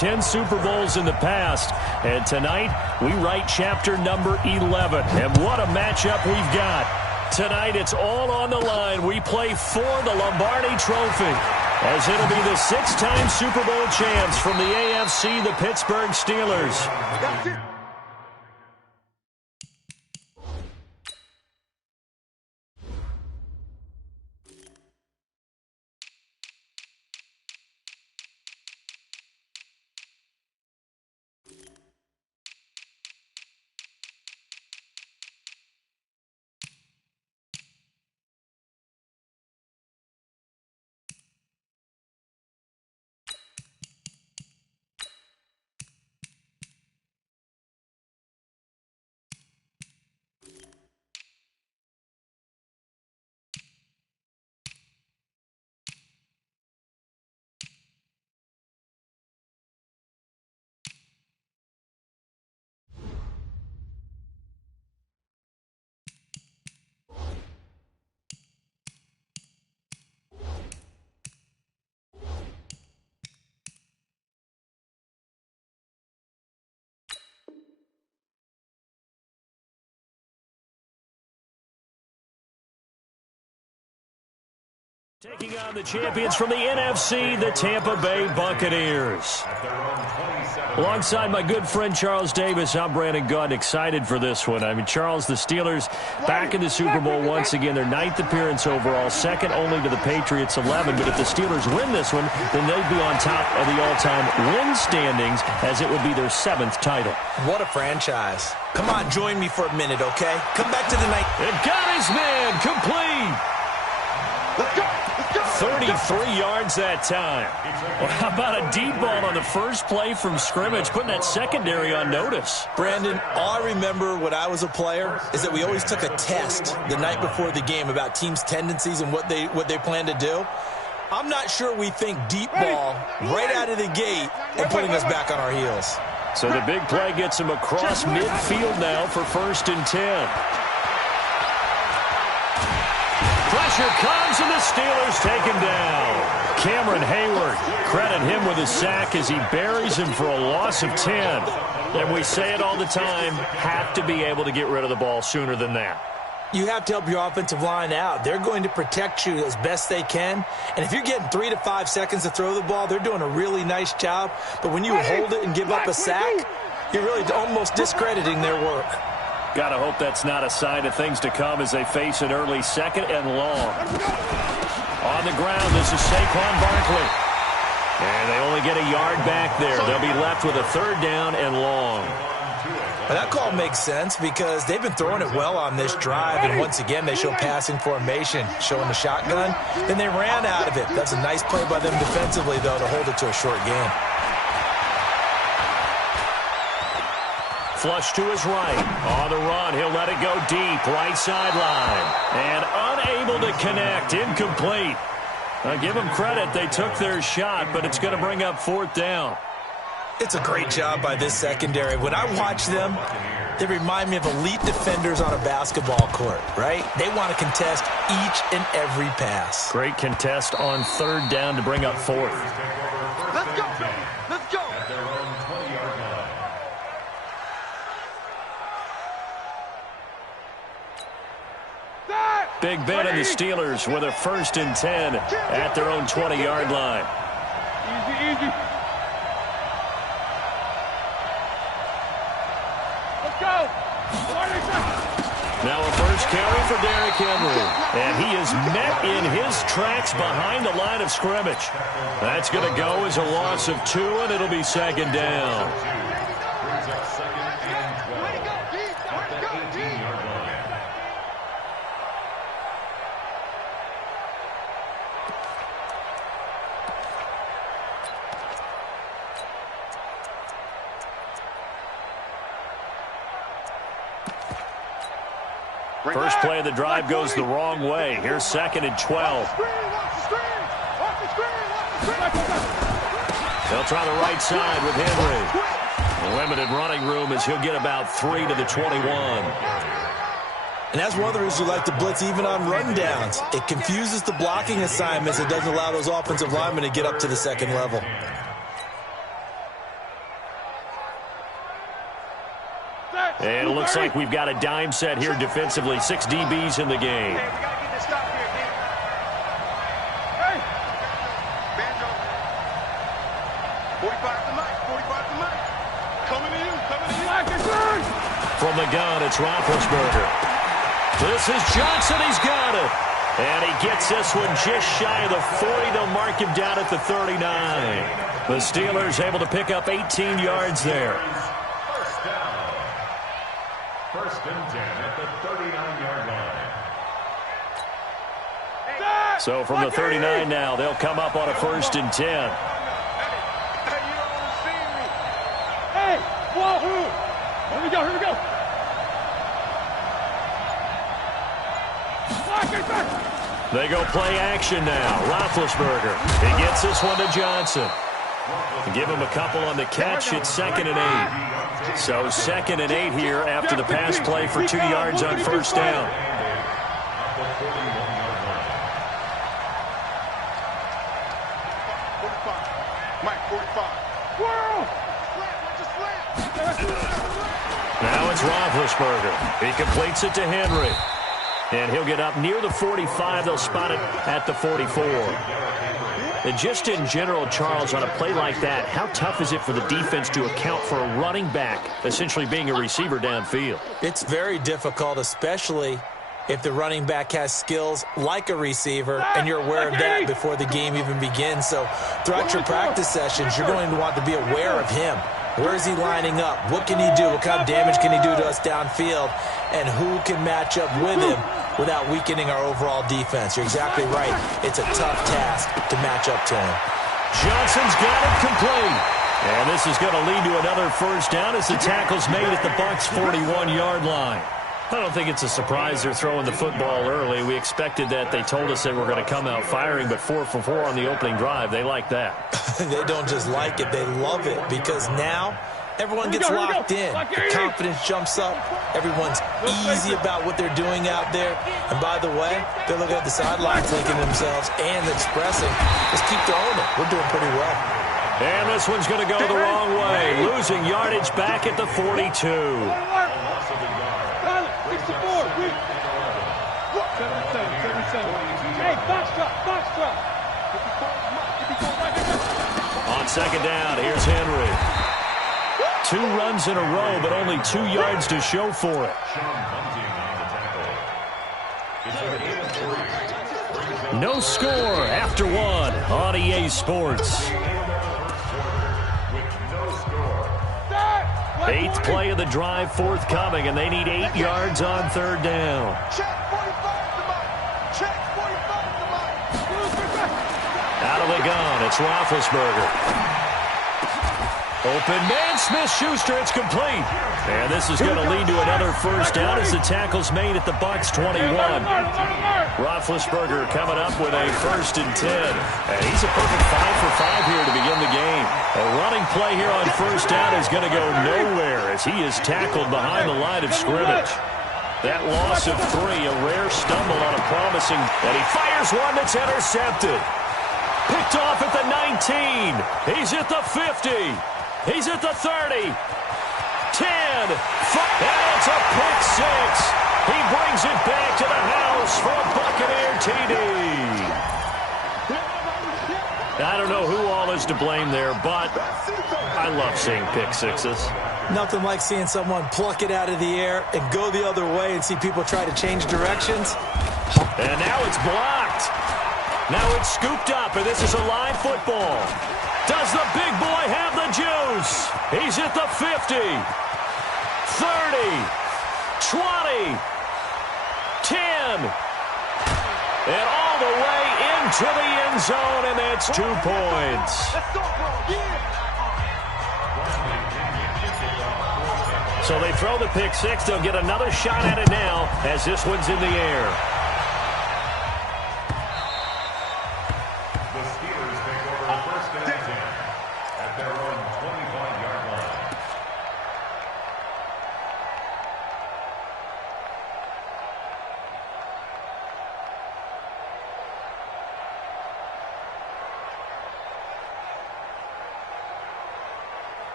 10 Super Bowls in the past, and tonight we write chapter number 11. And what a matchup we've got. Tonight it's all on the line. We play for the Lombardi Trophy, as it'll be the 6-time Super Bowl champs from the AFC, the Pittsburgh Steelers. That's it. Taking on the champions from the NFC, the Tampa Bay Buccaneers. Alongside my good friend Charles Davis, I'm Brandon Gunn, excited for this one. I mean, Charles, the Steelers back in the Super Bowl once again. Their 9th appearance overall, second only to the Patriots' 11. But if the Steelers win this one, then they'd be on top of the all-time win standings, as it would be their 7th title. What a franchise. Come on, join me for a minute, okay? Come back to the night. And got his man complete. Let's go. 33 yards that time. Well, how about a deep ball on the first play from scrimmage, putting that secondary on notice? Brandon, all I remember when I was a player is that we always took a test the night before the game about teams' tendencies and what they plan to do. I'm not sure we think deep ball right out of the gate and putting us back on our heels. So the big play gets him across midfield now for 1st and 10. Pressure comes, and the Steelers take him down. Cameron Hayward, credit him with a sack as he buries him for a loss of 10. And we say it all the time, have to be able to get rid of the ball sooner than that. You have to help your offensive line out. They're going to protect you as best they can. And if you're getting 3 to 5 seconds to throw the ball, they're doing a really nice job. But when you hold it and give up a sack, you're really almost discrediting their work. Got to hope that's not a sign of things to come as they face an early 2nd and long. On the ground, this is Saquon Barkley. And they only get a yard back there. They'll be left with a 3rd down and long. Well, that call makes sense because they've been throwing it well on this drive. And once again, they show passing formation, showing the shotgun. Then they ran out of it. That's a nice play by them defensively, though, to hold it to a short gain. Flush to his right. On the run, he'll let it go deep. Right sideline. And unable to connect. Incomplete. Now, give them credit. They took their shot, but it's going to bring up 4th down. It's a great job by this secondary. When I watch them, they remind me of elite defenders on a basketball court, right? They want to contest each and every pass. Great contest on 3rd down to bring up 4th. Let's go. Let's go. Big Ben and the Steelers with a 1st and 10 at their own 20-yard line. Easy. Let's go. Now a first carry for Derrick Henry. And he is met in his tracks behind the line of scrimmage. That's going to go as a loss of 2, and it'll be 2nd down. First play of the drive goes the wrong way. Here's 2nd and 12. They'll try the right side with Henry. Limited running room as he'll get about 3 to the 21. And that's one of the reasons we like to blitz even on rundowns. It confuses the blocking assignments. It doesn't allow those offensive linemen to get up to the 2nd level. And it looks like we've got a dime set here defensively. 6 DBs in the game. Hey, we got to get this stop here, kid. Hey! Banjo. 45 to Mike. 45 to Mike. Coming to you. Coming to you. From the gun, it's Roethlisberger. This is Johnson. He's got it. And he gets this one just shy of the 40. They'll mark him down at the 39. The Steelers able to pick up 18 yards there. First down. First and 10 at the 39-yard line. So from the 39 now, they'll come up on a 1st and 10. Hey, you don't want to see me. Hey, wahoo! Here we go, here we go. They go play action now. Roethlisberger. He gets this one to Johnson. Give him a couple on the catch. It's 2nd and 8. So 2nd and 8 here after the pass play for 2 yards on 1st down. Mike, 45. Now it's Roethlisberger. He completes it to Henry. And he'll get up near the 45. They'll spot it at the 44. And just in general, Charles, on a play like that, how tough is it for the defense to account for a running back essentially being a receiver downfield? It's very difficult, especially if the running back has skills like a receiver, and you're aware of that before the game even begins. So throughout your practice sessions, you're going to want to be aware of him. Where is he lining up? What can he do? What kind of damage can he do to us downfield? And who can match up with him without weakening our overall defense? You're exactly right. It's a tough task to match up to him. Johnson's got it complete. And this is going to lead to another 1st down as the tackle's made at the Bucs' 41-yard line. I don't think it's a surprise they're throwing the football early. We expected that. They told us they were going to come out firing, but 4 for 4 on the opening drive. They like that. They don't just like it. They love it because now everyone gets locked in. The confidence jumps up. Everyone's easy about what they're doing out there. And by the way, they're looking at the sidelines thinking to themselves and expressing, just keep throwing it. We're doing pretty well. And this one's going to go the wrong way. Losing yardage back at the 42. Hey, box drop, box drop. On 2nd down, here's Henry. 2 runs in a row, but only 2 yards to show for it. No score after 1 on EA Sports. 8th play of the drive forthcoming, and they need 8 yards on 3rd down. Out of the gun, it's Roethlisberger. Open man, Smith-Schuster, it's complete. And this is going to lead to another 1st down as the tackle's made at the Bucs' 21. Roethlisberger coming up with a 1st and 10. And he's a perfect 5 for 5 here to begin the game. A running play here on 1st down is going to go nowhere as he is tackled behind the line of scrimmage. That loss of 3, a rare stumble on a promising, and he fires one that's intercepted. Picked off at the 19. He's at the 50. He's at the 30. 10. And it's a pick 6. He brings it back to the house for a Buccaneer TD. I don't know who all is to blame there, but I love seeing pick 6s. Nothing like seeing someone pluck it out of the air and go the other way and see people try to change directions. And now it's blocked. Now it's scooped up, and this is a live football. Does the big boy have the juice? He's at the 50, 30, 20, 10, and all the way into the end zone, and that's 2 points. So they throw the pick 6. They'll get another shot at it now as this one's in the air.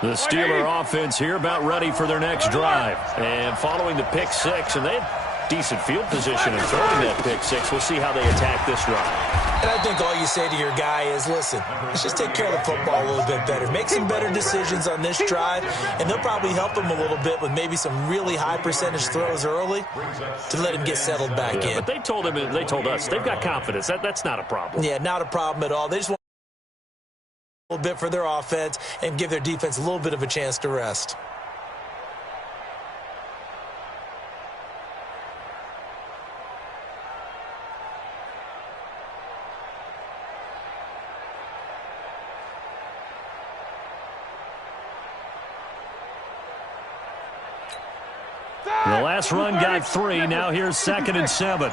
The Steeler offense here about ready for their next drive. And following the pick six, and they had decent field position in throwing that pick six. We'll see how they attack this drive. And I think all you say to your guy is, listen, let's just take care of the football a little bit better. Make some better decisions on this drive, and they'll probably help him a little bit with maybe some really high percentage throws early to let him get settled back in. But they told us, they've got confidence. That's not a problem. Yeah, not a problem at all. They just want a little bit for their offense and give their defense a little bit of a chance to rest. The last run got 3. Now here's 2nd and 7.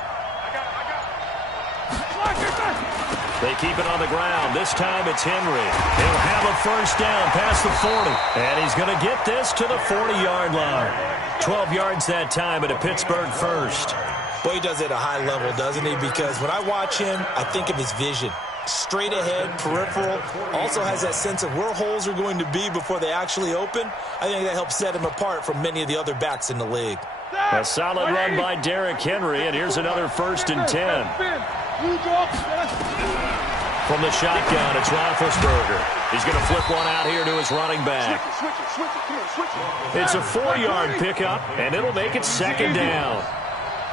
They keep it on the ground. This time it's Henry. He'll have a first down past the 40. And he's going to get this to the 40-yard line. 12 yards that time at a Pittsburgh first. Boy, he does it at a high level, doesn't he? Because when I watch him, I think of his vision. Straight ahead, peripheral. Also has that sense of where holes are going to be before they actually open. I think that helps set him apart from many of the other backs in the league. A solid run by Derrick Henry, and here's another 1st and 10. From the shotgun, it's Roethlisberger. He's going to flip one out here to his running back. It's a 4-yard pickup, and it'll make it 2nd down.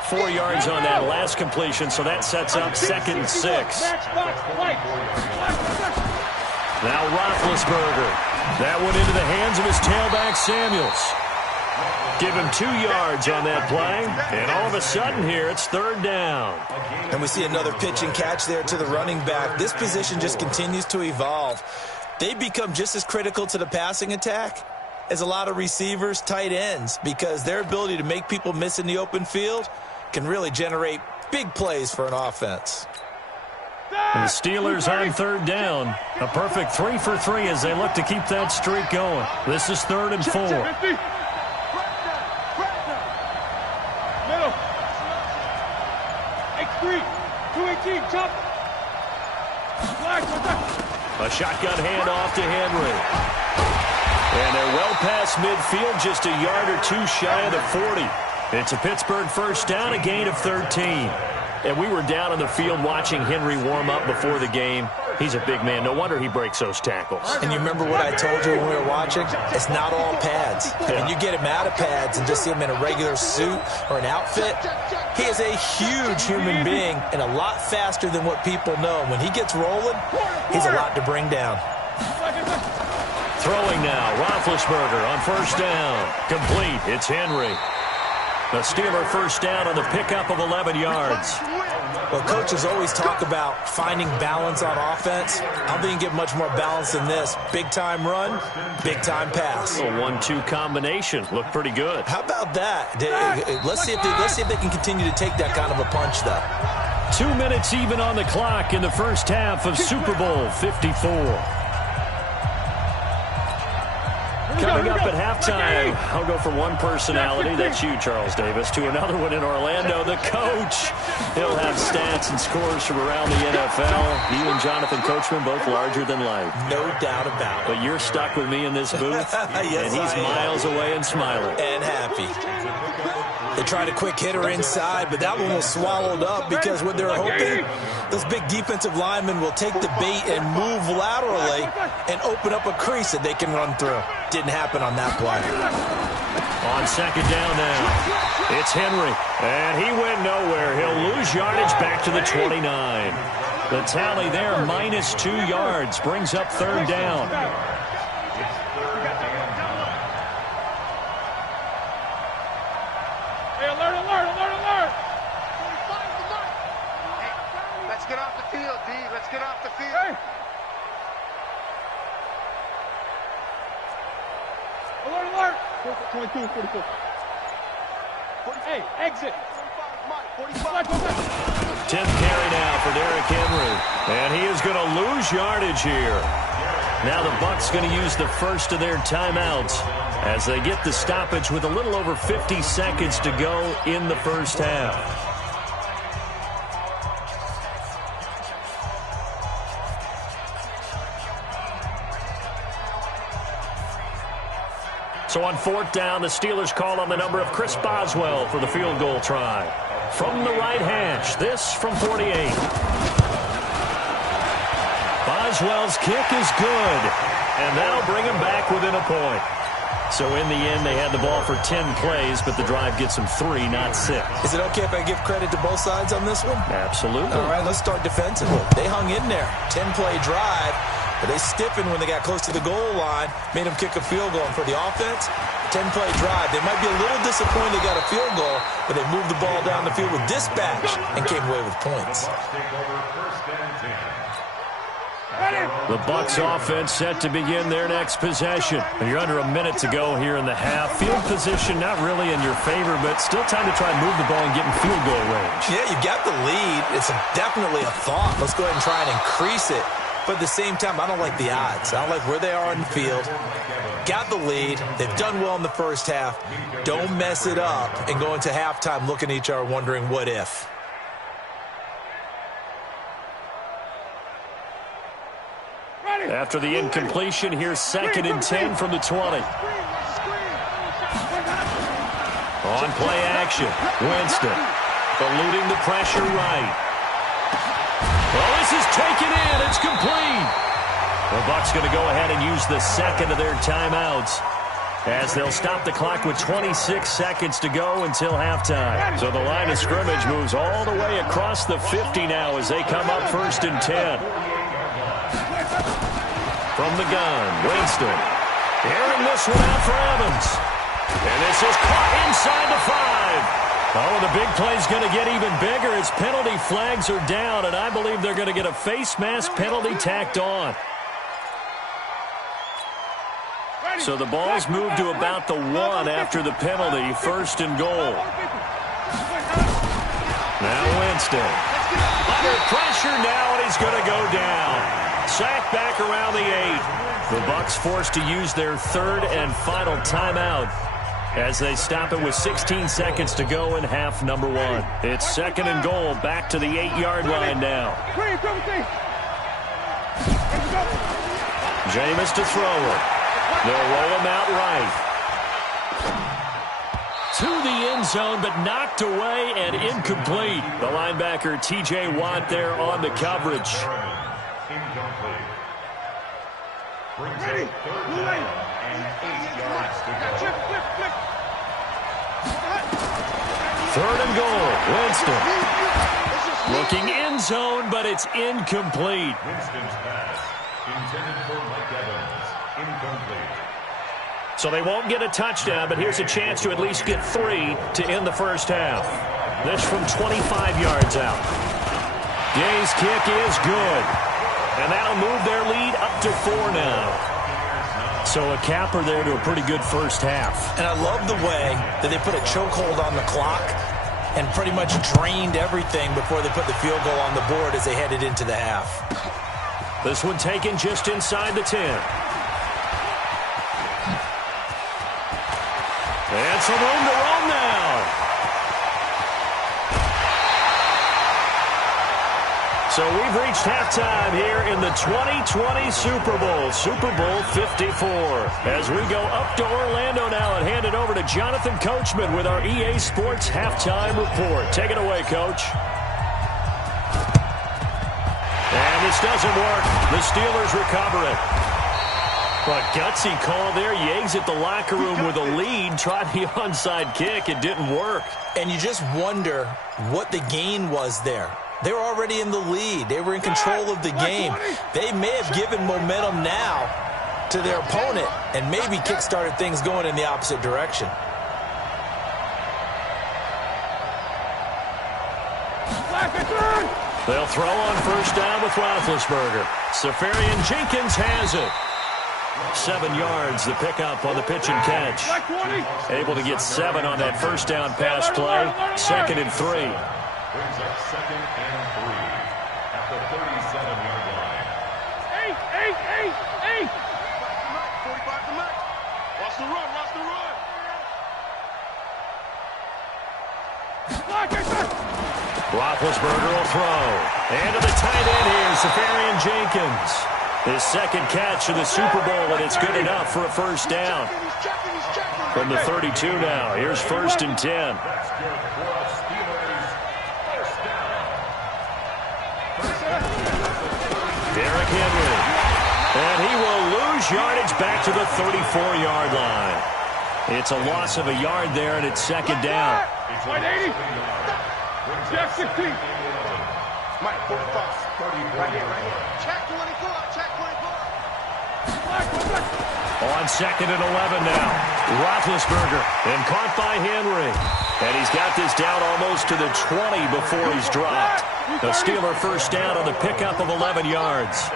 4 yards on that last completion, so that sets up 2nd and 6. Now Roethlisberger. That one into the hands of his tailback, Samuels. Give him 2 yards on that play, and all of a sudden here, it's 3rd down. And we see another pitch and catch there to the running back. This position just continues to evolve. They become just as critical to the passing attack as a lot of receivers, tight ends, because their ability to make people miss in the open field can really generate big plays for an offense. And the Steelers on 3rd down. A perfect 3 for 3 as they look to keep that streak going. This is 3rd and 4. A shotgun handoff to Henry. And they're well past midfield, just a yard or 2 shy of the 40. It's a Pittsburgh first down, a gain of 13. And we were down on the field watching Henry warm up before the game. He's a big man. No wonder he breaks those tackles. And you remember what I told you when we were watching? It's not all pads. Yeah. And you get him out of pads and just see him in a regular suit or an outfit. He is a huge human being and a lot faster than what people know. When he gets rolling, he's a lot to bring down. Throwing now, Roethlisberger on 1st down. Complete. It's Henry. The Steeler first down on the pickup of 11 yards. Well, coaches always talk about finding balance on offense. I don't think you get much more balance than this. Big-time run, big-time pass. A 1-2 combination. Looked pretty good. How about that? Let's see if they can continue to take that kind of a punch, though. 2 minutes even on the clock in the first half of Super Bowl 54. Coming up at halftime, I'll go from one personality, that's you, Charles Davis, to another one in Orlando, the coach. He'll have stats and scores from around the NFL. You and Jonathan Coachman, both larger than life. No doubt about it. But you're stuck with me in this booth, yes, and he's miles away and smiling. And happy. They tried a quick hitter inside, but that one was swallowed up because what they're hoping, those big defensive linemen will take the bait and move laterally and open up a crease that they can run through. Didn't happen on that play. On 2nd down now, it's Henry, and he went nowhere. He'll lose yardage back to the 29. The tally there, -2 yards, brings up 3rd down. Hey, alert, alert, alert, alert! Let's get off the field, D. Let's get off the field. Hey! Alert, alert! 22, 44. Hey, exit! 45. 10th carry now for Derrick Henry, and he is going to lose yardage here. Now the Bucs going to use the first of their timeouts as they get the stoppage with a little over 50 seconds to go in the first half. So on 4th down, the Steelers call on the number of Chris Boswell for the field goal try. From the right hash, this from 48. Boswell's kick is good, and that'll bring him back within a point. So in the end, they had the ball for 10 plays, but the drive gets them 3, not 6. Is it okay if I give credit to both sides on this one? Absolutely. All right, let's start defensively. They hung in there. 10-play drive, but they stiffened when they got close to the goal line, made them kick a field goal. And for the offense, 10-play drive. They might be a little disappointed they got a field goal, but they moved the ball down the field with dispatch and came away with points. The Bucs offense set to begin their next possession. And you're under a minute to go here in the half. Field position not really in your favor, but still time to try and move the ball and get in field goal range. Yeah, you got the lead. It's definitely a thought. Let's go ahead and try and increase it. But at the same time, I don't like the odds. I don't like where they are on the field. Got the lead. They've done well in the first half. Don't mess it up and go into halftime looking at each other wondering what if. After the incompletion, here's 2nd and 10 from the 20. On play action, Winston eluding the pressure right. Well, this is taken in. It's complete. The Bucs going to go ahead and use the second of their timeouts as they'll stop the clock with 26 seconds to go until halftime. So the line of scrimmage moves all the way across the 50 now as they come up 1st and 10. From the gun, Winston. Airing this one out for Evans. And this is caught inside the 5. Oh, the big play's going to get even bigger as penalty flags are down, and I believe they're going to get a face mask penalty tacked on. So the ball's moved to about the 1 after the penalty, 1st and goal. Now Winston. Under pressure now, and he's going to go down. Sacked back around the 8. The Bucs forced to use their 3rd and final timeout as they stop it with 16 seconds to go in half number 1. It's 2nd and goal, back to the 8-yard line now. Jameis to throw it. They'll roll him out right. To the end zone, but knocked away and incomplete. The linebacker, T.J. Watt, there on the coverage. Incomplete. Brings it 3rd down and 8 yards to go. 3rd and goal. Winston. Looking end zone, but it's incomplete. Winston's pass intended for Mike Evans. Incomplete. So they won't get a touchdown, but here's a chance to at least get 3 to end the first half. This from 25 yards out. Gay's kick is good. And that'll move their lead up to 4 now. So a capper there to a pretty good first half. And I love the way that they put a chokehold on the clock and pretty much drained everything before they put the field goal on the board as they headed into the half. This one taken just inside the 10. And some room to run now. So we've reached halftime here in the 2020 Super Bowl, Super Bowl 54. As we go up to Orlando now and hand it over to Jonathan Coachman with our EA Sports Halftime Report. Take it away, Coach. And this doesn't work. The Steelers recover it. But gutsy call there. Yates at the locker room with a lead. Tried the onside kick. It didn't work. And you just wonder what the gain was there. They were already in the lead. They were in control of the game. They may have given momentum now to their opponent and maybe kick-started things going in the opposite direction. They'll throw on 1st down with Roethlisberger. Safarian Jenkins has it. 7 yards, the pickup on the pitch and catch. Able to get 7 on that 1st down pass play. 2nd and 3. Brings up 2nd and 3 at the 37-yard line. 8. 45 to Max. Watch the run. Roethlisberger will throw. And to the tight end here, Safarian Jenkins. His second catch of the Super Bowl, and it's good enough for a first down. From the 32 now, here's 1st and 10. Derrick Henry. And he will lose yardage back to the 34-yard line. It's a loss of a yard there, and it's 2nd down. White 80. Jack 16. Mike, 45. Right here. Check 24. Check 24. On 2nd and 11 now. Roethlisberger, and caught by Henry. And he's got this down almost to the 20 before he's dropped. The Steeler first down on the pickup of 11 yards.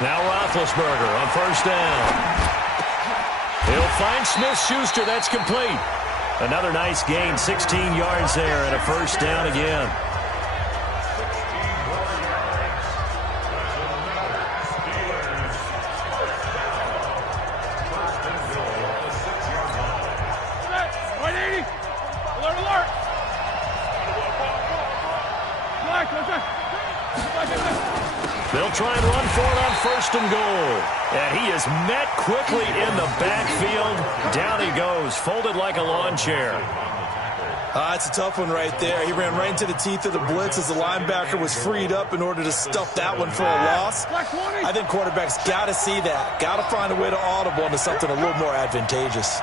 Now Roethlisberger on 1st down. He'll find Smith-Schuster. That's complete. Another nice gain, 16 yards there, and a first down again. They'll try and run for it on 1st and goal. And he is met quickly in the backfield. Down he goes, folded like a lawn chair. That's a tough one right there. He ran right into the teeth of the blitz as the linebacker was freed up in order to stuff that one for a loss. I think quarterbacks got to see that. Got to find a way to audible into something a little more advantageous.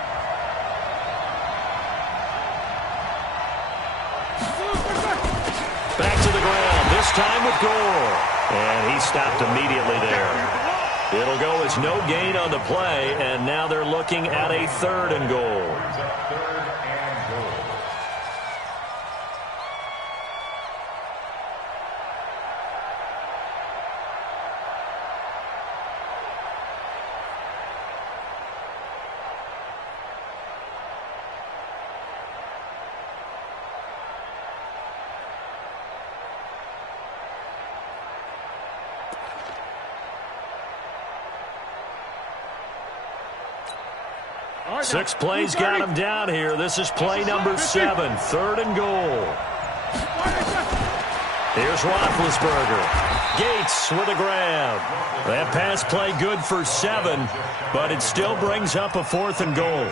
Back to the ground, this time with Gore. And he stopped immediately there. It'll go as no gain on the play, and now they're looking at a 3rd and goal. Six plays got him down here. This is play number 7, 3rd and goal. Here's Roethlisberger. Gates with a grab. That pass play good for 7, but it still brings up a 4th and goal.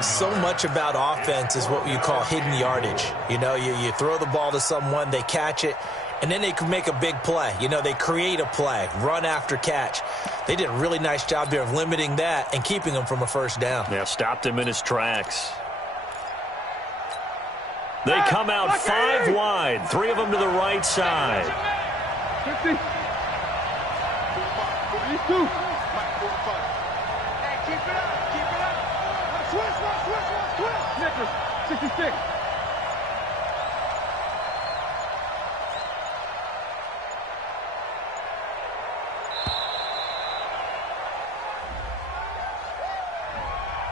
So much about offense is what you call hidden yardage. You know, you throw the ball to someone, they catch it, and then they can make a big play. You know, they create a play, run after catch. They did a really nice job there of limiting that and keeping him from a first down. Yeah, stopped him in his tracks. They come out 5 wide, 3 of them to the right side. 50. 42. Hey, keep it up, keep it up. Switch. Nicholas, 66.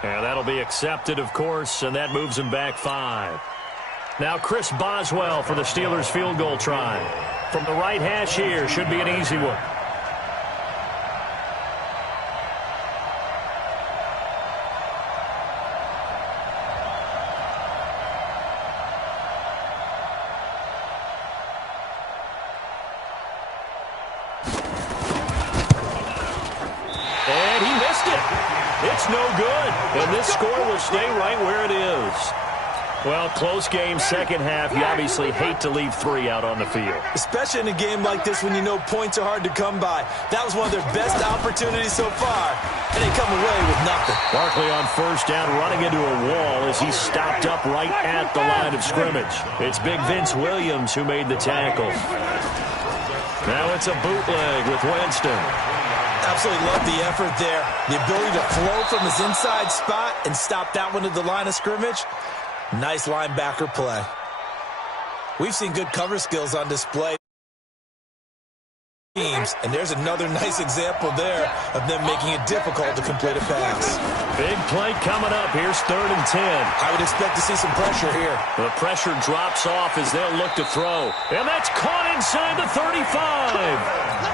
And that'll be accepted, of course, and that moves him back 5. Now Chris Boswell for the Steelers field goal try. From the right hash here, should be an easy one. And he missed it. It's no good, and this score will stay right where it is. Well, close game, second half. You obviously hate to leave 3 out on the field. Especially in a game like this when you know points are hard to come by. That was one of their best opportunities so far, and they come away with nothing. Barkley on first down, running into a wall as he stopped up right at the line of scrimmage. It's big Vince Williams who made the tackle. Now it's a bootleg with Winston. Absolutely love the effort there. The ability to flow from his inside spot and stop that one at the line of scrimmage. Nice linebacker play. We've seen good cover skills on display. Teams, and there's another nice example there of them making it difficult to complete a pass. Big play coming up. Here's 3rd and 10. I would expect to see some pressure here. The pressure drops off as they'll look to throw. And that's caught inside the 35.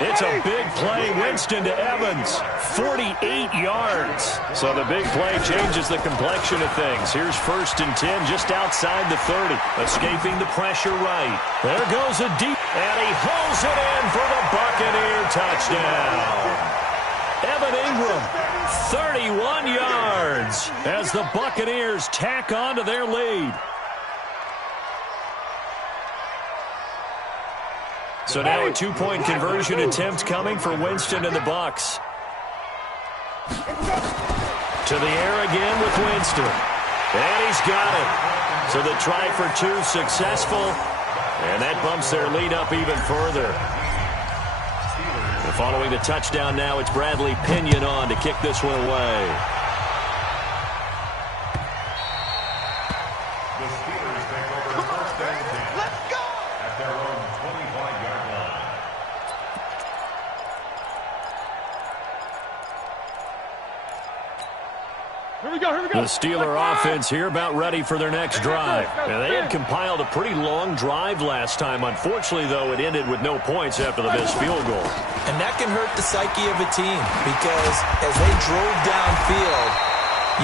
It's a big play. Winston to Evans. 48 yards. So the big play changes the complexion of things. Here's 1st and 10 just outside the 30. Escaping the pressure right. There goes a deep. And he hauls it in for the Buccaneer touchdown. Evan Ingram, 31 yards as the Buccaneers tack on to their lead. So now a 2-point conversion attempt coming for Winston and the Bucs. To the air again with Winston. And he's got it. So the try for 2 successful. And that bumps their lead up even further. And following the touchdown now, it's Bradley Pinion on to kick this one away. The Steelers take over 1st and 10. Let's go! At their own 25-yard line. Here we go, here we go. The Steeler offense here about ready for their next drive. And they had compiled a pretty long drive last time. Unfortunately, though, it ended with no points after the missed field goal. And that can hurt the psyche of a team because as they drove downfield,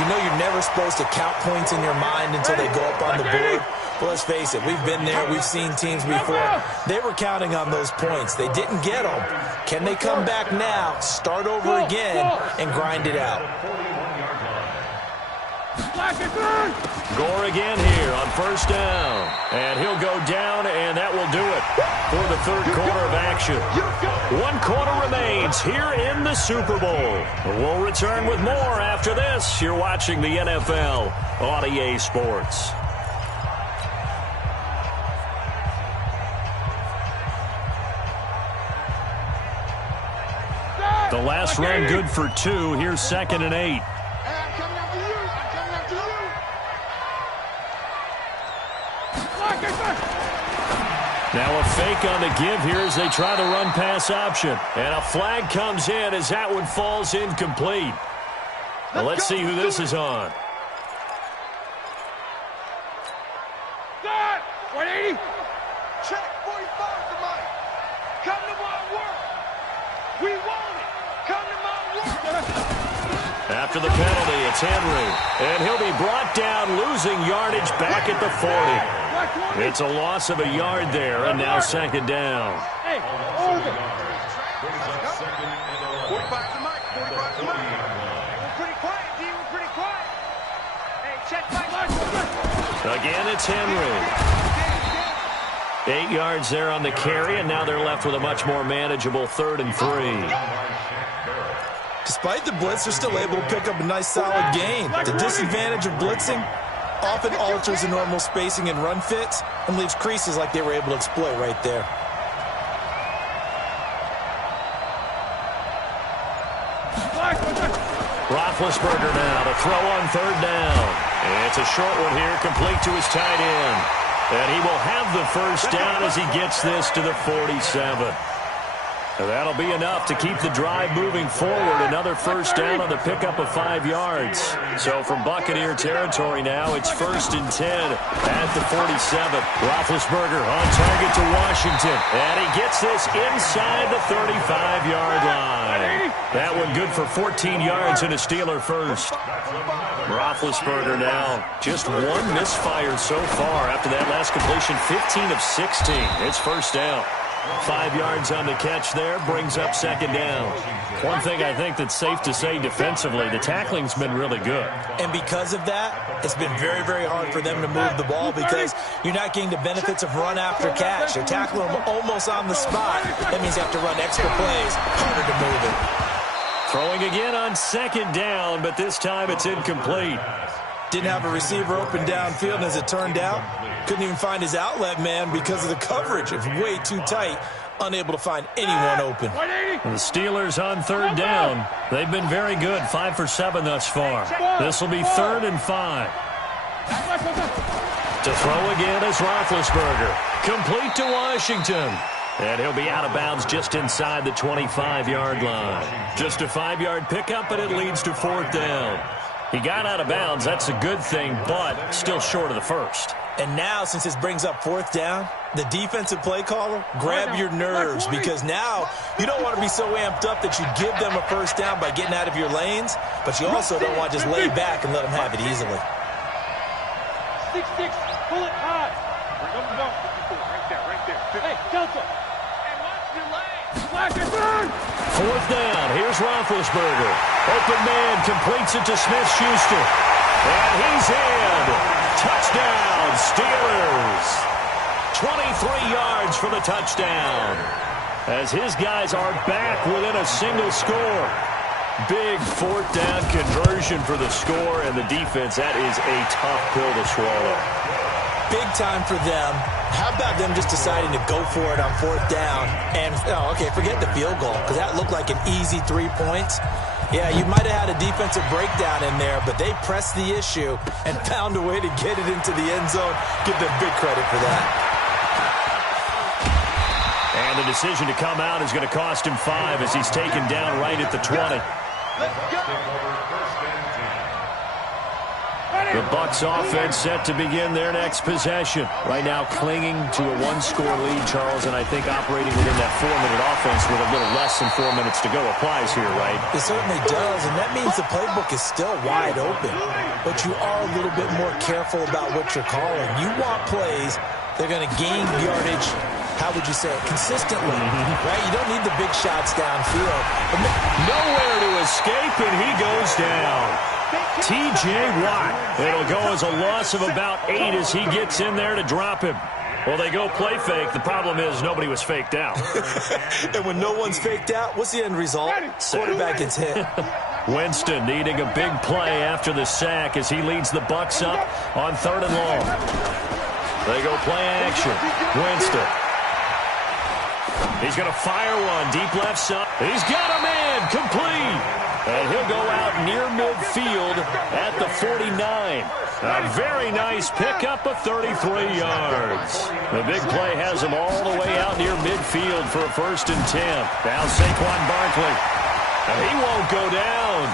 you know you're never supposed to count points in your mind until they go up on the board. Well, let's face it, we've been there. We've seen teams before. They were counting on those points. They didn't get them. Can they come back now, start over again, and grind it out? Gore again here on 1st down. And he'll go down, and that will do it for the 3rd quarter of action. 1 quarter remains here in the Super Bowl. We'll return with more after this. You're watching the NFL on EA Sports. The last run good for 2. Here's 2nd and 8. Now a fake on the give here as they try the run-pass option. And a flag comes in as that one falls incomplete. Now let's see who this is on. 180. Check 45 to Mike. Come to my work. We want it. Come to my work. After the penalty, it's Henry. And he'll be brought down, losing yardage back at the 40. It's a loss of a yard there, and now 2nd down. Hey, hold it. 45 to Mike. 45 to Mike. We're pretty quiet, D. We're pretty quiet. Hey, check Mike. Again, it's Henry. 8 yards there on the carry, and now they're left with a much more manageable 3rd and 3. Despite the blitz, they're still able to pick up a nice solid gain. The disadvantage of blitzing often alters the normal spacing and run fits and leaves creases like they were able to exploit right there. Roethlisberger now to throw on 3rd down. And it's a short one here, complete to his tight end. And he will have the 1st down as he gets this to the 47. And that'll be enough to keep the drive moving forward. Another 1st down on the pickup of 5 yards. So from Buccaneer territory now, it's 1st and 10 at the 47. Roethlisberger on target to Washington. And he gets this inside the 35-yard line. That one good for 14 yards and a Steeler 1st. Roethlisberger now just 1 misfire so far after that last completion. 15 of 16. It's 1st down. 5 yards on the catch there, brings up 2nd down. One thing I think that's safe to say defensively, the tackling's been really good. And because of that, it's been very, very hard for them to move the ball because you're not getting the benefits of run after catch. You're tackling them almost on the spot. That means you have to run extra plays, harder to move it. Throwing again on 2nd down, but this time it's incomplete. Didn't have a receiver open downfield, and as it turned out, couldn't even find his outlet man because of the coverage. It's way too tight, unable to find anyone open. The Steelers on 3rd down. They've been very good, 5 for 7 thus far. This will be 3rd and 5. To throw again is Roethlisberger. Complete to Washington. And he'll be out of bounds just inside the 25-yard line. Just a 5-yard pickup, but it leads to 4th down. He got out of bounds. That's a good thing, but still short of the first. And now, since this brings up fourth down, the defensive play caller, grab your nerves, because now you don't want to be so amped up that you give them a first down by getting out of your lanes, but you also don't want to just lay back and let them have it easily. 6-6, pull it high. Bring them down. Right there. Hey, Delta. And watch your legs. Flash it, burn. Fourth down. Here's Roethlisberger. Open man completes it to Smith-Schuster. And he's in. Touchdown, Steelers. 23 yards for the touchdown. As his guys are back within a single score. Big fourth down conversion for the score, and the defense, that is a tough pill to swallow. Big time for them. How about them just deciding to go for it on fourth down? And, forget the field goal, because that looked like an easy 3 points. Yeah, you might have had a defensive breakdown in there, but they pressed the issue and found a way to get it into the end zone. Give them big credit for that. And the decision to come out is going to cost him 5 as he's taken down right at the 20. The Bucs offense set to begin their next possession. Right now clinging to a one-score lead, Charles, and I think operating within that 4-minute offense with a little less than 4 minutes to go applies here, right? It certainly does, and that means the playbook is still wide open. But you are a little bit more careful about what you're calling. You want plays that are going to gain yardage, how would you say it, consistently, right? You don't need the big shots downfield. Nowhere to escape, and he goes down. T.J. Watt. It'll go as a loss of about 8 as he gets in there to drop him. Well, they go play fake. The problem is nobody was faked out. And when no one's faked out, what's the end result? Quarterback gets hit. Winston needing a big play after the sack as he leads the Bucs up on 3rd and long. They go play action. Winston. He's going to fire one deep left side. He's got a man complete. And he'll go out near midfield at the 49. A very nice pickup of 33 yards. The big play has him all the way out near midfield for a 1st and 10. Now Saquon Barkley. And he won't go down.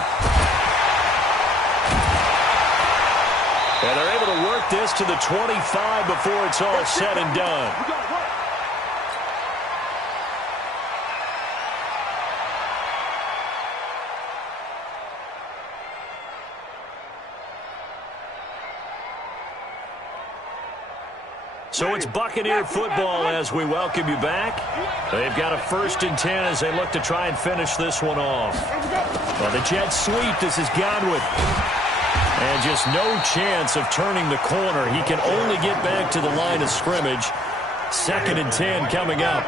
And they're able to work this to the 25 before it's all said and done. So it's Buccaneer football as we welcome you back. They've got a 1st and 10 as they look to try and finish this one off. Well, the jet sweep, this is Godwin. And just no chance of turning the corner. He can only get back to the line of scrimmage. 2nd and 10 coming up.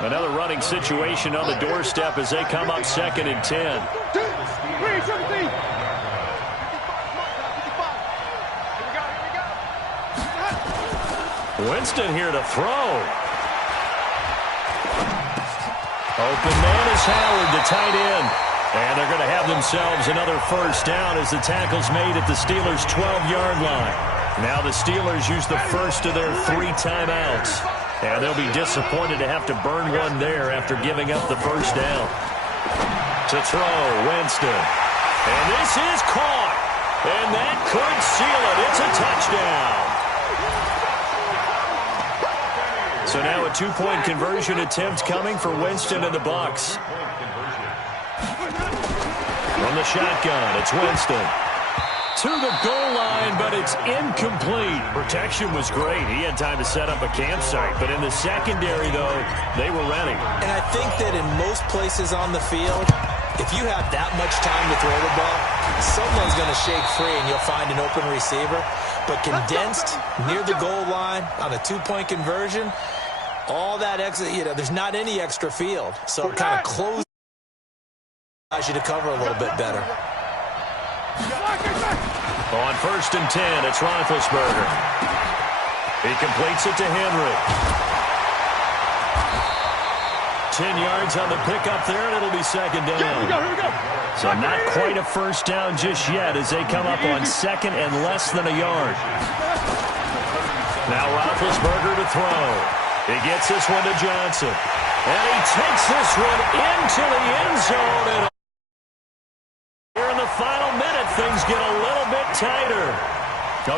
Another running situation on the doorstep as they come up 2nd and 10. Winston here to throw. Open man is Howard, the tight end. And they're going to have themselves another 1st down as the tackle's made at the Steelers' 12-yard line. Now the Steelers use the first of their 3 timeouts. And they'll be disappointed to have to burn one there after giving up the 1st down. To throw, Winston. And this is caught. And that could seal it. It's a touchdown. So now a 2-point conversion attempt coming for Winston and the Bucs. From the shotgun, it's Winston. To the goal line, but it's incomplete. Protection was great. He had time to set up a campsite. But in the secondary, though, they were ready. And I think that in most places on the field, if you have that much time to throw the ball, someone's going to shake free and you'll find an open receiver. But condensed near the goal line on a 2-point conversion, all that extra, there's not any extra field. So it kind of closes you to cover a little bit better. On 1st and 10, it's Roethlisberger. He completes it to Henry. 10 yards on the pickup there, and it'll be 2nd down. Here we go. So not quite a 1st down just yet as they come up on 2nd and less than a yard. Now Roethlisberger to throw. He gets this one to Johnson. And he takes this one into the end zone. And here in the final minute, things later.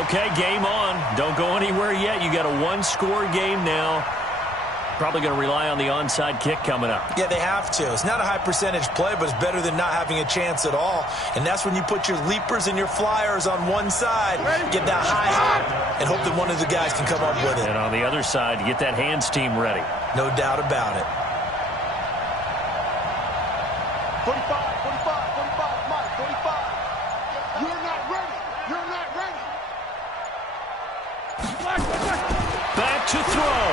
Okay, game on. Don't go anywhere yet. You got a one-score game now. Probably going to rely on the onside kick coming up. Yeah, they have to. It's not a high-percentage play, but it's better than not having a chance at all. And that's when you put your leapers and your flyers on one side, get that high hop, and hope that one of the guys can come up with it. And on the other side, get that hands team ready. No doubt about it. 45, 45, 45, Mike, 45. You're not ready. You're not ready. Back to throw.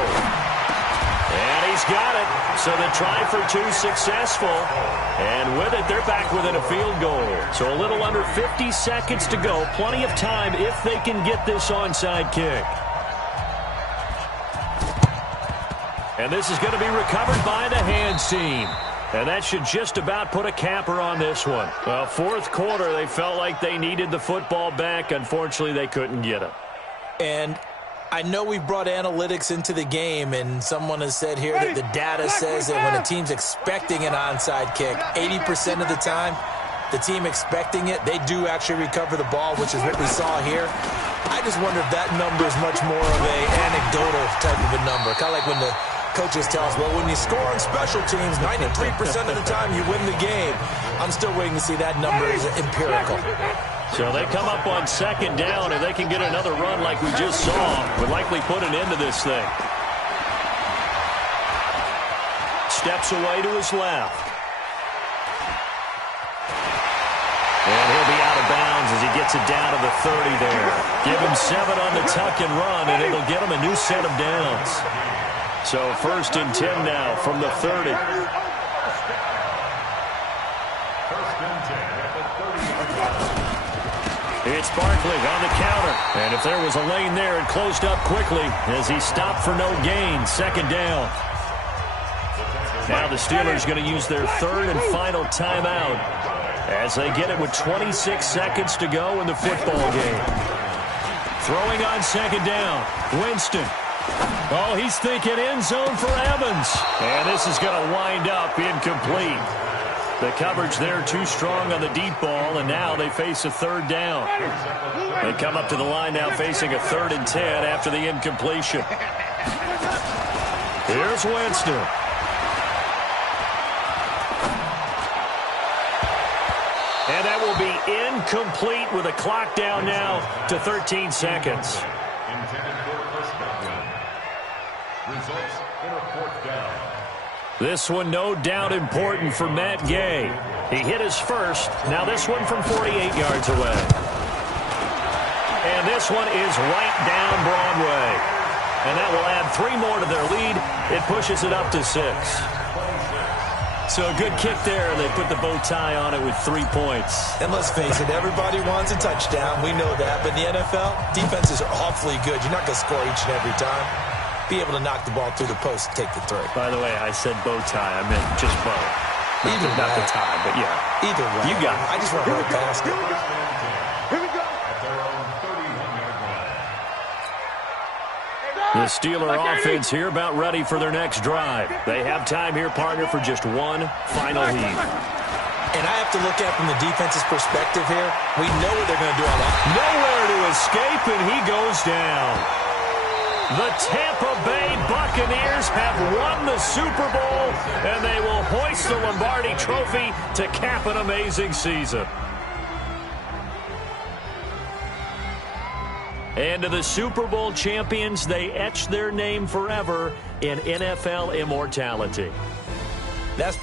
And he's got it. So the try for two successful. And with it, they're back within a field goal. So a little under 50 seconds to go. Plenty of time if they can get this onside kick. And this is going to be recovered by the hands team. And that should just about put a capper on this one. Well, fourth quarter, they felt like they needed the football back. Unfortunately, they couldn't get it. And I know we've brought analytics into the game, and someone has said here that the data says that when a team's expecting an onside kick, 80% of the time, the team expecting it, they do actually recover the ball, which is what we saw here. I just wonder if that number is much more of an anecdotal type of a number. Kind of like when the coaches tell us, well, when you score on special teams, 93% of the time you win the game. I'm still waiting to see that number is empirical. So they come up on second down, and they can get another run like we just saw. Would likely put an end to this thing. Steps away to his left. And he'll be out of bounds as he gets it down to the 30 there. Give him 7 on the tuck and run, and it'll get him a new set of downs. So 1st and 10 now from the 30. It's Barkley on the counter. And if there was a lane there, it closed up quickly as he stopped for no gain. 2nd down. Now the Steelers going to use their 3rd and final timeout as they get it with 26 seconds to go in the football game. Throwing on 2nd down. Winston. Oh, he's thinking end zone for Evans. And this is going to wind up incomplete. The coverage there too strong on the deep ball, and now they face a 3rd down. They come up to the line now facing a 3rd and 10 after the incompletion. Here's Winston. And that will be incomplete with a clock down now to 13 seconds. Intended for first down. Results in a 4th down. This one no doubt important for Matt Gay. He hit his first. Now this one from 48 yards away. And this one is right down Broadway. And that will add 3 more to their lead. It pushes it up to 6. So a good kick there. They put the bow tie on it with 3 points. And let's face it, everybody wants a touchdown. We know that. But in the NFL, defenses are awfully good. You're not going to score each and every time. Be able to knock the ball through the post and take the 3. By the way, I said bow tie. I meant just bow. Not the tie, but yeah. Either way. You got it. I just went right past it. Here we go. At their own 31-yard line. The Steeler offense here about ready for their next drive. They have time here, partner, for just one final lead. And I have to look at from the defense's perspective here. We know what they're going to do on that. Nowhere to escape, and he goes down. The Tampa Bay Buccaneers have won the Super Bowl, and they will hoist the Lombardi Trophy to cap an amazing season. And to the Super Bowl champions, they etch their name forever in NFL immortality. That's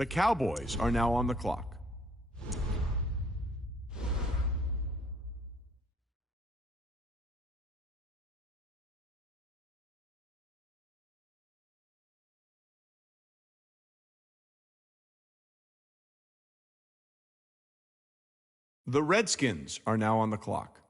The Cowboys are now on the clock. The Redskins are now on the clock.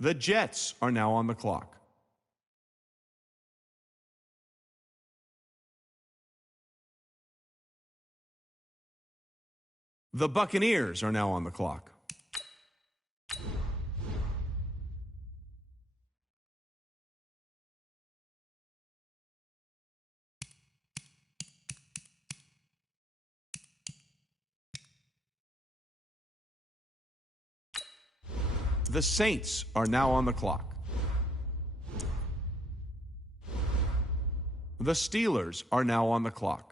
The Jets are now on the clock. The Buccaneers are now on the clock. The Saints are now on the clock. The Steelers are now on the clock.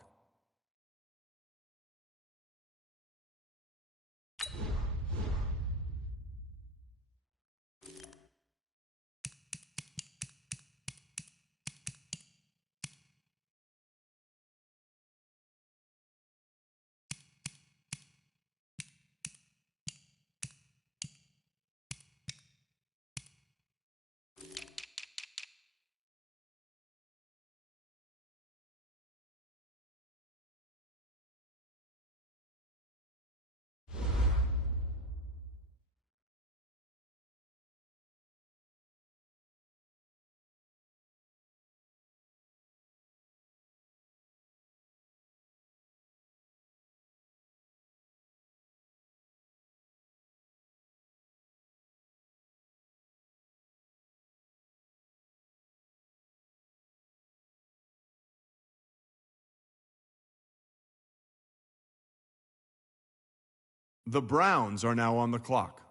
The Browns are now on the clock.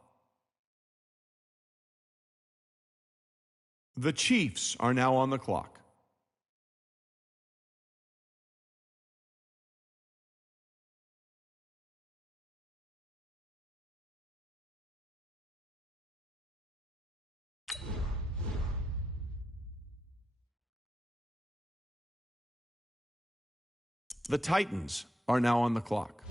The Chiefs are now on the clock. The Titans are now on the clock.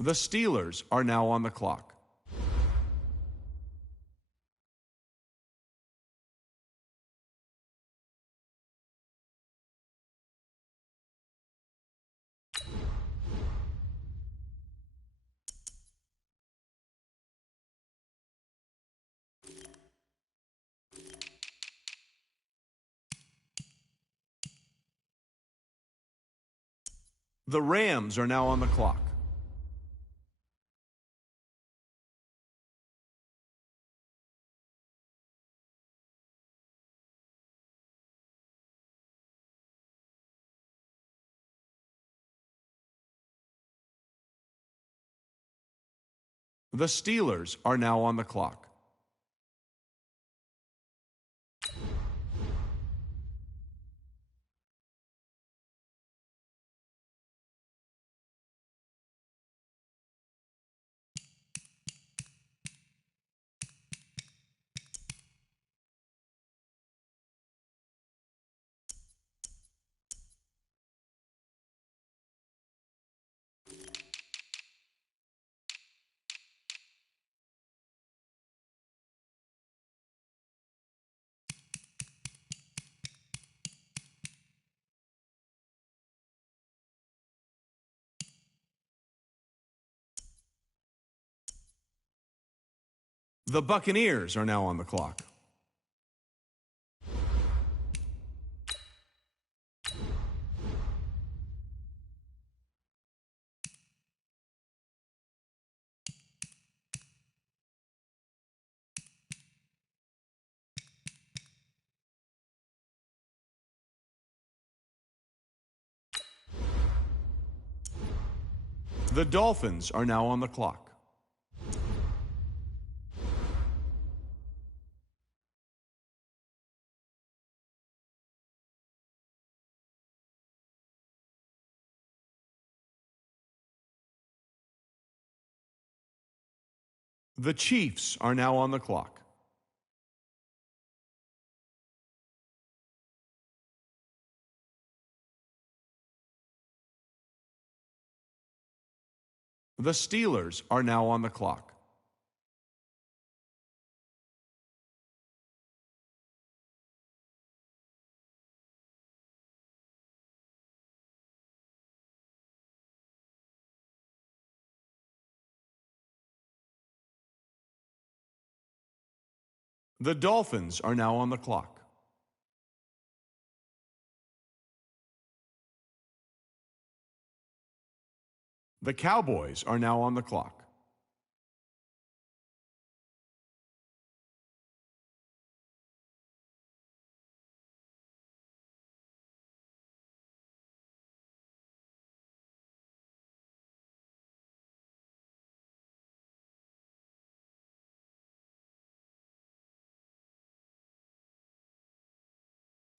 The Steelers are now on the clock. The Rams are now on the clock. The Steelers are now on the clock. The Buccaneers are now on the clock. The Dolphins are now on the clock. The Chiefs are now on the clock. The Steelers are now on the clock. The Dolphins are now on the clock. The Cowboys are now on the clock.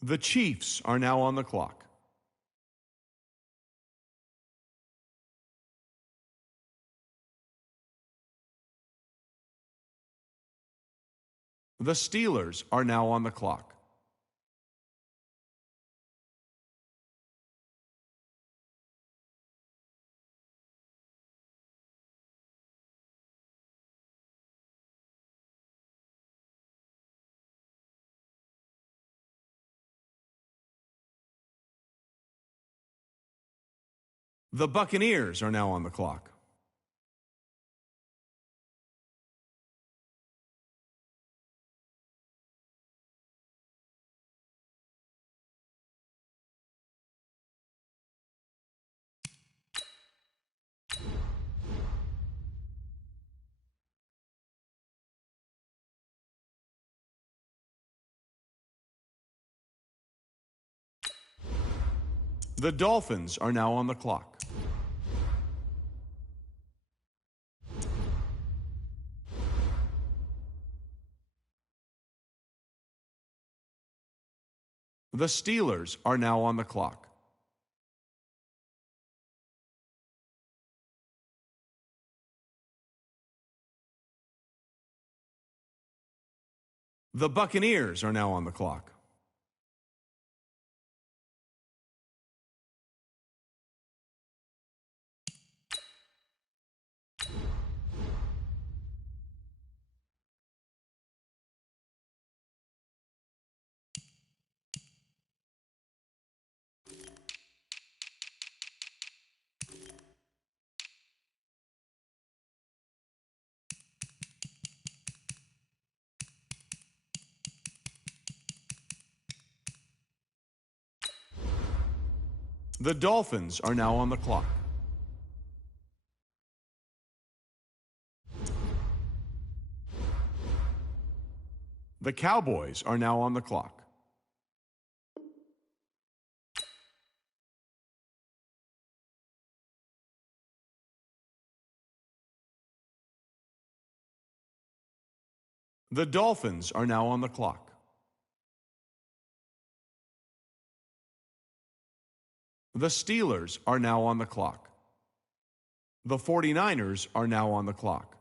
The Chiefs are now on the clock. The Steelers are now on the clock. The Buccaneers are now on the clock. The Dolphins are now on the clock. The Steelers are now on the clock. The Buccaneers are now on the clock. The Dolphins are now on the clock. The Cowboys are now on the clock. The Dolphins are now on the clock. The Steelers are now on the clock. The 49ers are now on the clock.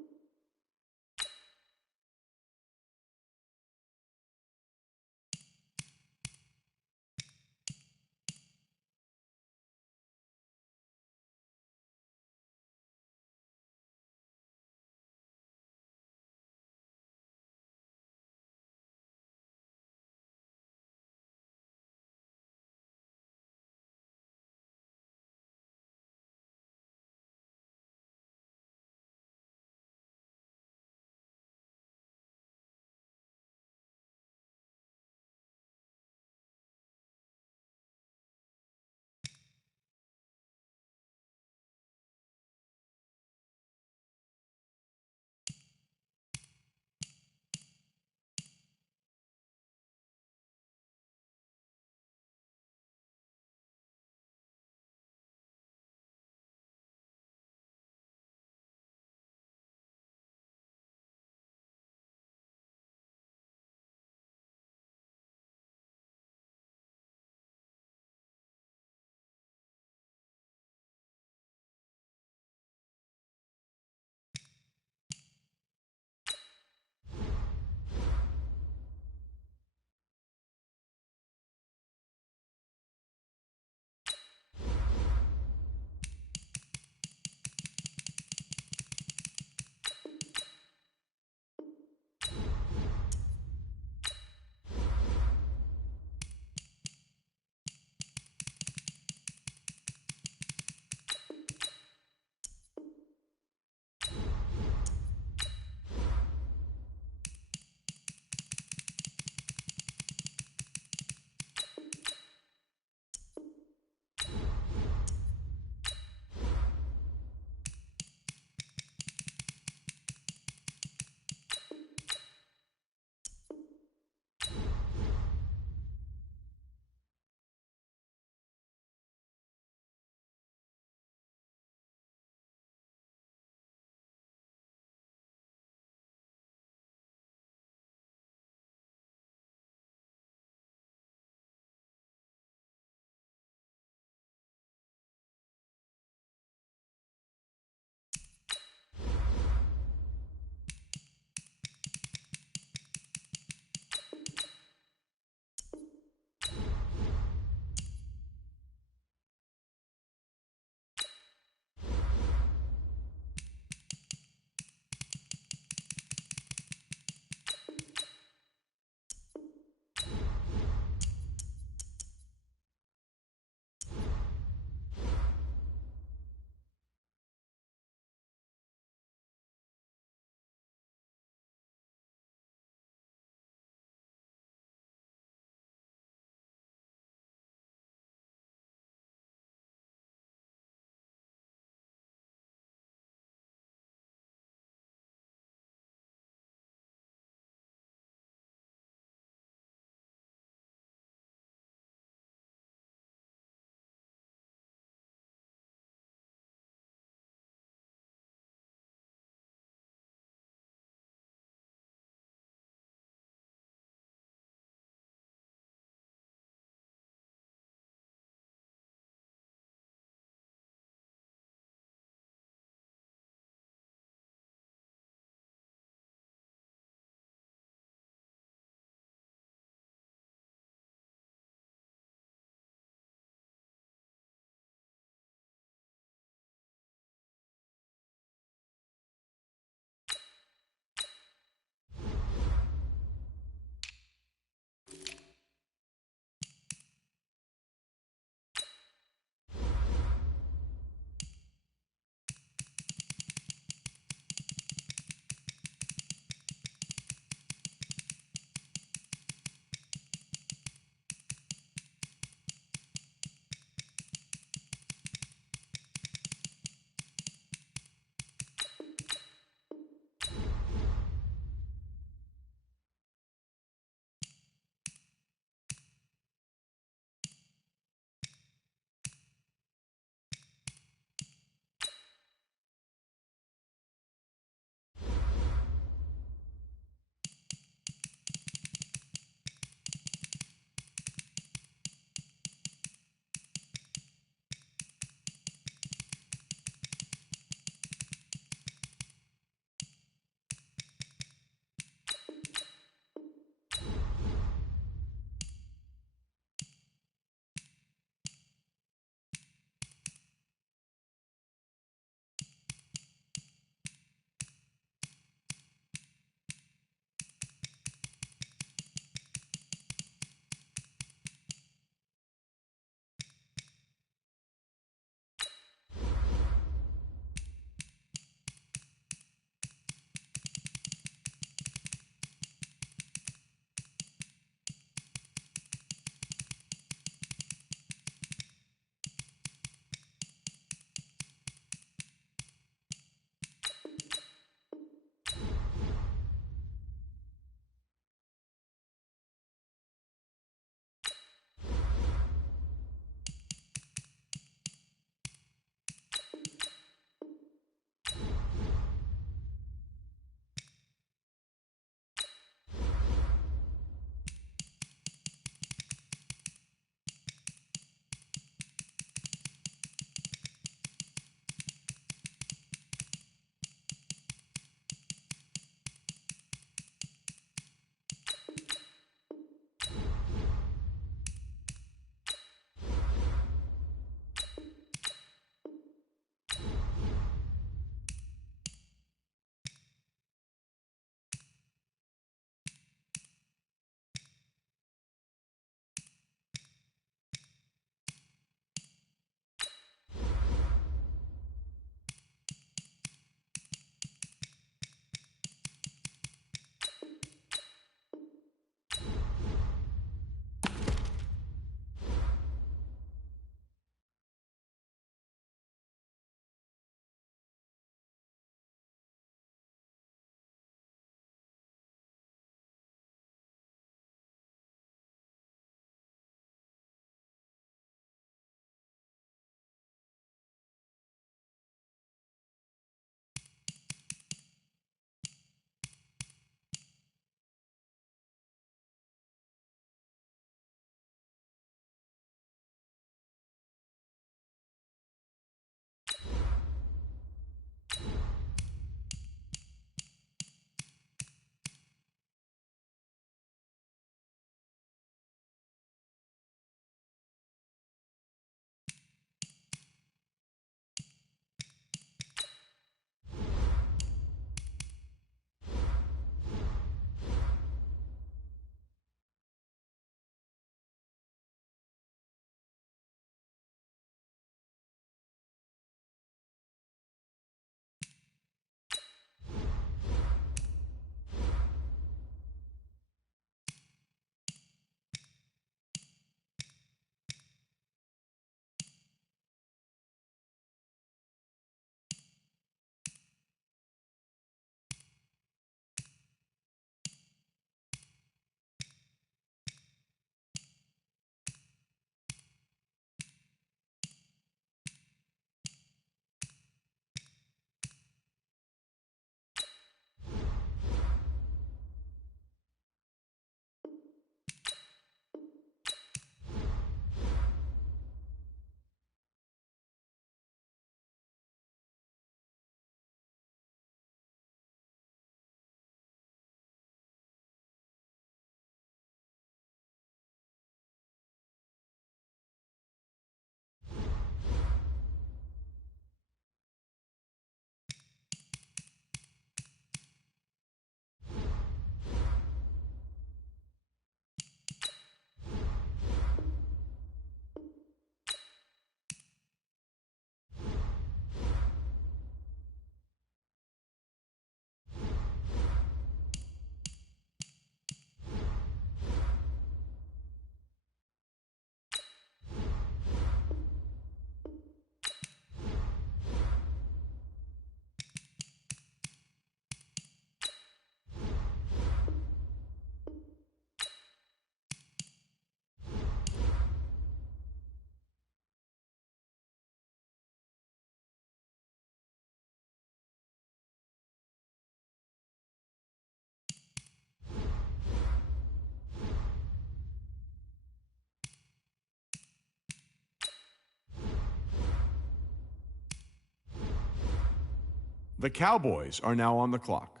The Cowboys are now on the clock.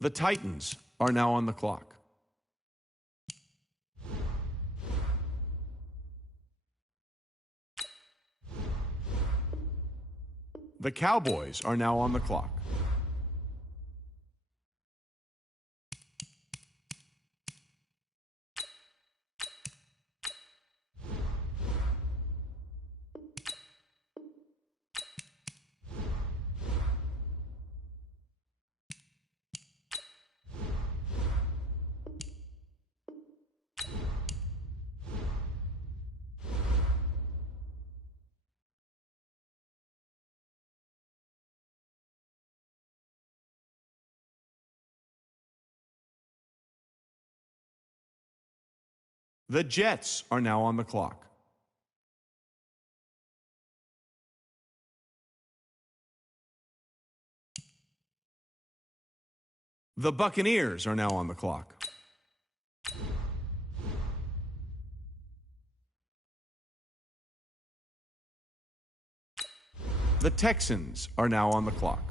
The Titans are now on the clock. The Cowboys are now on the clock. The Jets are now on the clock. The Buccaneers are now on the clock. The Texans are now on the clock.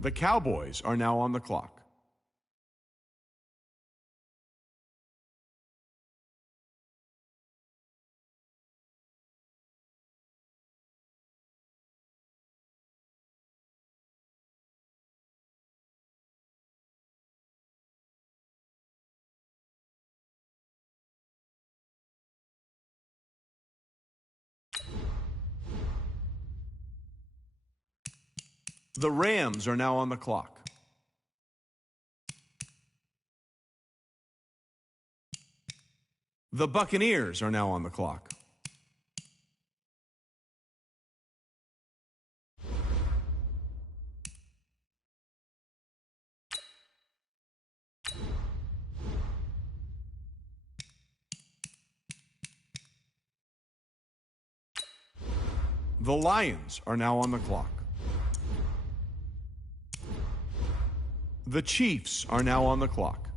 The Cowboys are now on the clock. The Rams are now on the clock. The Buccaneers are now on the clock. The Lions are now on the clock. The Chiefs are now on the clock.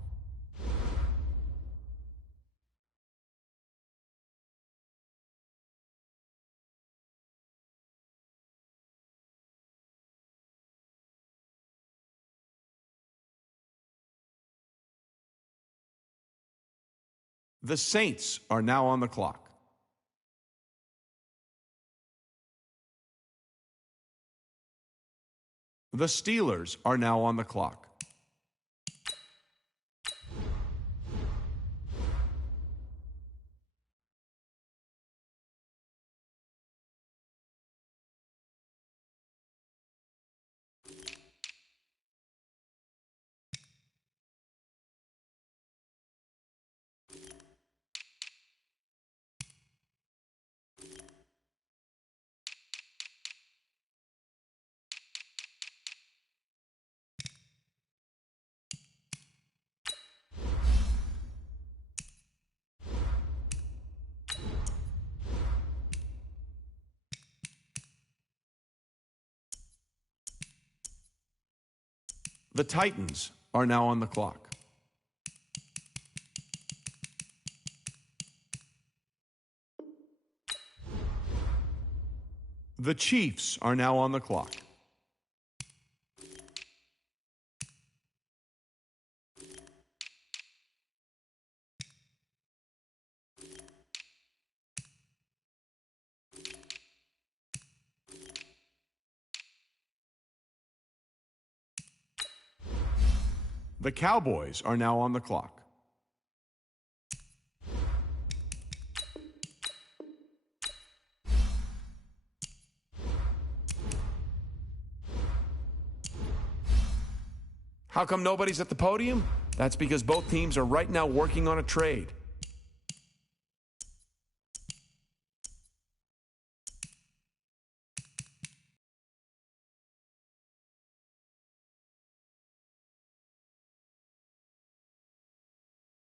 The Saints are now on the clock. The Steelers are now on the clock. The Titans are now on the clock. The Chiefs are now on the clock. The Cowboys are now on the clock. How come nobody's at the podium? That's because both teams are right now working on a trade.